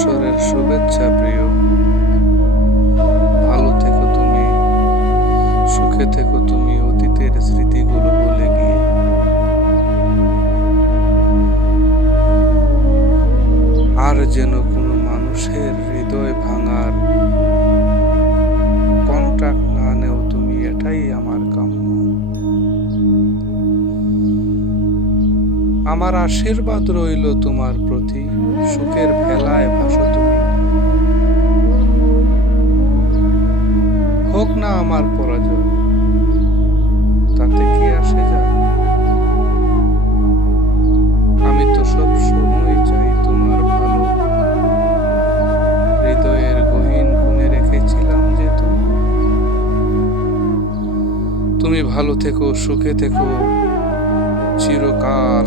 নববৎসরের শুভেচ্ছা প্রিয়। ভালো থেকো তুমি, সুখে থেকো তুমি অতীতের স্মৃতিগুলো ভুলে গিয়ে। আর যেন কোনো মানুষের হৃদয় ভাঙার কন্ট্রাক্ট না নেও তুমি, এটাই আমার কাম্য। আমার আশীর্বাদ রইল তোমার প্রতি, সুখের ভেলায় ভাসো তুমি। হোক না আমার পরাজয়, তাতে কি আসে যায়? আমি তো সব সময় চাই তোমার ভালো। হৃদয়ের গহীন কোণে রেখেছিলাম যে তুমি ভালো থেকো, সুখে থেকো চিরকাল।